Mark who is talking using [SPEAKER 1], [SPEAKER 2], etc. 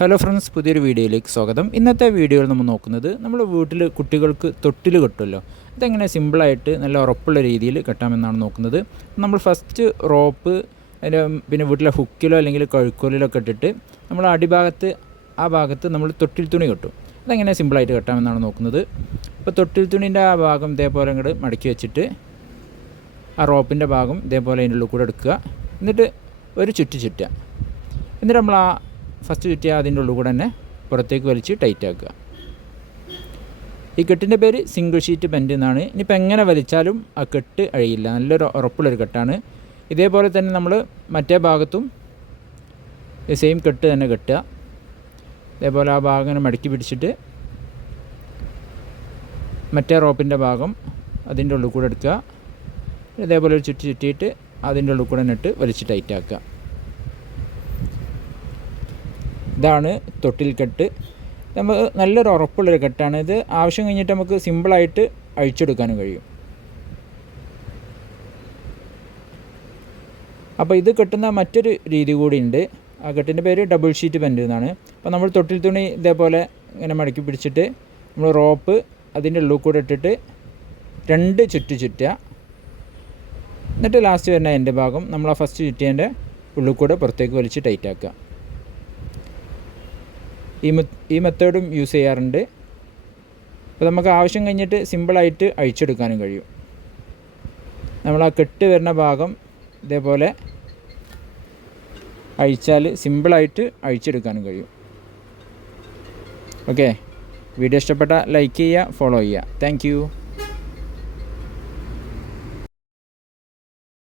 [SPEAKER 1] Hello friends പുതിയൊരു വീഡിയോയിലേക്ക് സ്വാഗതം. ഇന്നത്തെ വീഡിയോയിൽ നമ്മൾ നോക്കുന്നത് നമ്മൾ വീട്ടിൽ കുട്ടികൾക്ക് തൊട്ടിൽ കെട്ടുമല്ലോ ഇതെങ്ങനെ സിമ്പിളായിട്ട് നല്ല ഉറപ്പുള്ള രീതിയിൽ കെട്ടാമെന്നാണ് നോക്കുന്നത്. നമ്മൾ ഫസ്റ്റ് റോപ്പ് അതിന്റെ പിന്നെ വീട്ടിലെ ഹുക്കിലോ അല്ലെങ്കിൽ കഴുക്കോലിലോ കെട്ടിട്ട് നമ്മൾ അടിഭാഗത്ത് ആ ഭാഗത്ത് നമ്മൾ തൊട്ടിൽ തുണി കെട്ടും. അതെങ്ങനെ സിമ്പിളായിട്ട് കെട്ടാമെന്നാണ് നോക്കുന്നത്. അപ്പോൾ തൊട്ടിൽ തുണീന്റെ ആ ഭാഗം ഇതേപോലെ അങ്ങോട്ട് മടക്കി വെച്ചിട്ട് ആ റോപ്പിന്റെ ഭാഗം ഇതേപോലെ അതിന്റെ ഉള്ളിൽ കൂടെ എടുക്കുക. എന്നിട്ട് ഒരു ചുറ്റു ചുറ്റുക. എന്നിട്ട് നമ്മൾ ആ ഫസ്റ്റ് ചുറ്റിയ അതിന്റെ ഉള്ളിൽ കൂടെ തന്നെ പുറത്തേക്ക് വലിച്ച് ടൈറ്റാക്കുക ഈ കെട്ടിന്റെ പേര് സിംഗിൾ ഷീറ്റ് ബെൻഡ് എന്നാണ്. ഇനിയിപ്പോൾ എങ്ങനെ വലിച്ചാലും ആ കെട്ട് അഴിയില്ല. നല്ലൊരു ഉറപ്പുള്ളൊരു കെട്ടാണ്. ഇതേപോലെ തന്നെ നമ്മൾ മറ്റേ ഭാഗത്തും സെയിം കെട്ട് തന്നെ കെട്ടുക. ഇതേപോലെ ആ ഭാഗം മടക്കി പിടിച്ചിട്ട് മറ്റേ റോപ്പിന്റെ ഭാഗം അതിന്റെ ഉള്ളിൽ കൂടെ എടുക്കുക. ഇതേപോലെ ഒരു ചുറ്റി ചുറ്റിയിട്ട് അതിന്റെ ഉള്ളിൽ കൂടെ നെട്ട് വലിച്ച് ടൈറ്റ് ഇതാണ് തൊട്ടിൽ കെട്ട്. നമുക്ക് നല്ലൊരു ഉറപ്പുള്ളൊരു കെട്ടാണ്. ഇത് ആവശ്യം കഴിഞ്ഞിട്ട് നമുക്ക് സിമ്പിളായിട്ട് അഴിച്ചെടുക്കാനും കഴിയും. അപ്പോൾ ഇത് കെട്ടുന്ന മറ്റൊരു രീതി കൂടിയുണ്ട്. ആ കെട്ടിന്റെ പേര് ഡബിൾ ഷീറ്റ് പെന്റ് എന്നാണ്. അപ്പോൾ നമ്മൾ തൊട്ടിൽ തുണി ഇതേപോലെ ഇങ്ങനെ മടക്കി പിടിച്ചിട്ട് നമ്മൾ റോപ്പ് അതിന്റെ ഉള്ളിൽ കൂടെ ഇട്ടിട്ട് രണ്ട് ചുറ്റ് ചുറ്റുക. എന്നിട്ട് ലാസ്റ്റ് വരുന്ന എന്റെ ഭാഗം നമ്മൾ ആ ഫസ്റ്റ് ചുറ്റിയതിന്റെ ഉള്ളിൽ കൂടെ പുറത്തേക്ക് വലിച്ച് ടൈറ്റ് ആക്കുക ഈ ഈ മെത്തേഡും യൂസ് ചെയ്യാറുണ്ട്. അപ്പോൾ നമുക്ക് ആവശ്യം കഴിഞ്ഞിട്ട് സിമ്പിളായിട്ട് അഴിച്ചെടുക്കാനും കഴിയും. നമ്മൾ ആ കെട്ട് വരുന്ന ഭാഗം ഇതേപോലെ അഴിച്ചാൽ സിമ്പിളായിട്ട് അഴിച്ചെടുക്കാനും കഴിയും. ഓക്കെ വീഡിയോ ഇഷ്ടപ്പെട്ട ലൈക്ക് ചെയ്യുക ഫോളോ ചെയ്യുക. താങ്ക്